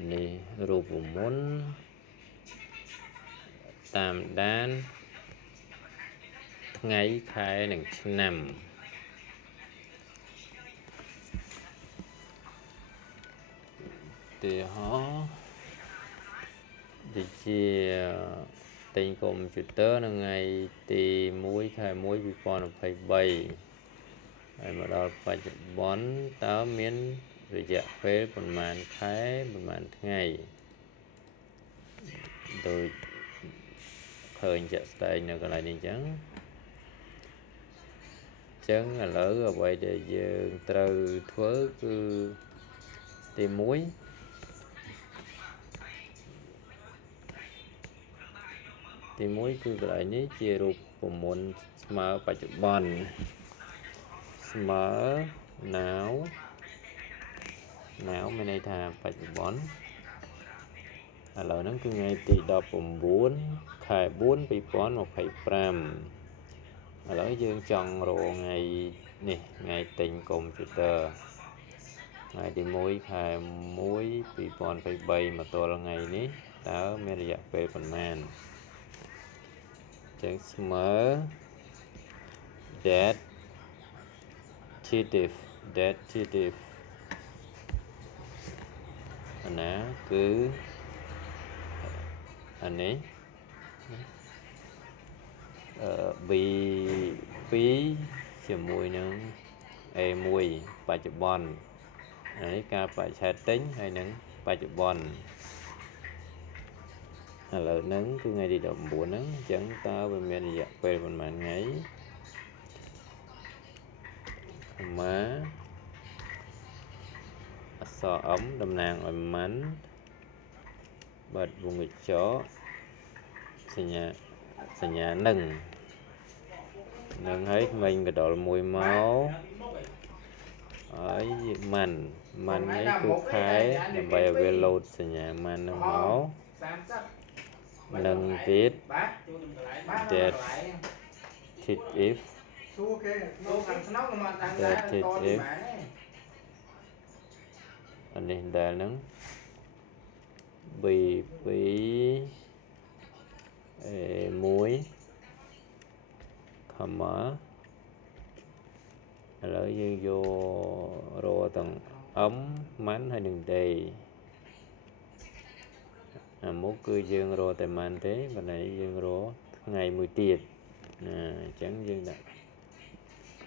នេះរូបមន្តតាមដានថ្ងៃខែនិងឆ្នាំទីហោដូចជាទិញកុំព្យូទ័រនៅថ្ងៃទី1 ខែ 1 2023 ហើយមកដល់បច្ចុប្បន្នតើមានរយៈពេលប្រមាណខែប្រមាណថ្ងៃដូចឃើញជាក់ស្ដែងនៅកន្លែងនេះអញ្ចឹងឥឡូវអ្វីដែលយើងត្រូវធ្វើគឺទី1គឺកន្លែងនេះជារូបមន្តស្មើបច្ចុប្បន្នស្មើ now មានន័យថាបច្ចុប្បន្នឥឡូវហ្នឹងគឺថ្ងៃទី19 ខែ 4 2025ឥឡូវយើងចង់រកថ្ងៃនេះថ្ងៃទិញកុំព្យូទ័រថ្ងៃទី1 ខែ 1 2023មកទល់ថ្ងៃនេះតើមានរយៈពេលប៉ុន្មានចឹងស្មើ dative អាណាគឺអានេះ B2 ជាមួយនឹង A1 បច្ចុប្បន្នហើយការបច្ឆេទទិញហើយនឹងបច្ចុប្បន្នឥឡូវហ្នឹងគឺថ្ងៃទី19ហ្នឹងអញ្ចឹងតើវាមានរយៈពេលប៉ុន្មានថ្ងៃម៉ាអក្សរ M តំណាងឲ្យ month បាត់វងកញ្ចក់សញ្ញានឹងហើយក្មេងកដុលមួយមកហើយម៉ាន់នេះគឺខែដើម្បីឲ្យវាលោតសញ្ញាម៉ាន់នឹងមកនឹងទៀត dative អានេះដែលហ្នឹង B2 A1 comma ឥឡូវយើងយករកទាំង M ម៉ាន់ហើយនឹង day អាមុខគឺយើងរកតែម៉ាន់ទេប៉ុន្តែយើងរកថ្ងៃមួយទៀតអញ្ចឹងយើងដាក់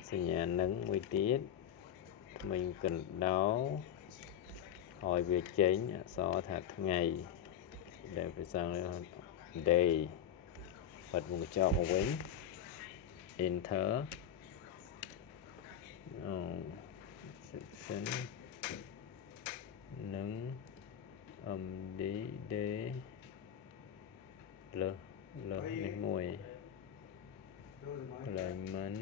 សញ្ញានឹងមួយទៀតមិញកណ្ដោឲ្យវាចេញអក្សរថាថ្ងៃដែលភាសាអង់គ្លេស day បាត់វងកញ្ចក់មកវិញ enter section នឹង MD day លើនេះមួយ alignment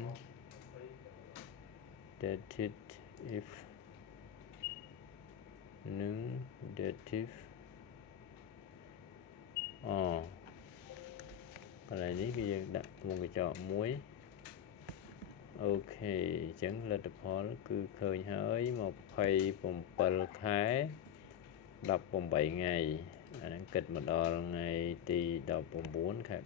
dated if នឹង dative កន្លែងនេះគឺយើងដាក់វងកញ្ចក់មួយអូខេអញ្ចឹងលទ្ធផលគឺឃើញហើយ27ខែ18ថ្ងៃអាហ្នឹងគិតមកដល់ថ្ងៃទី19 ខែ 4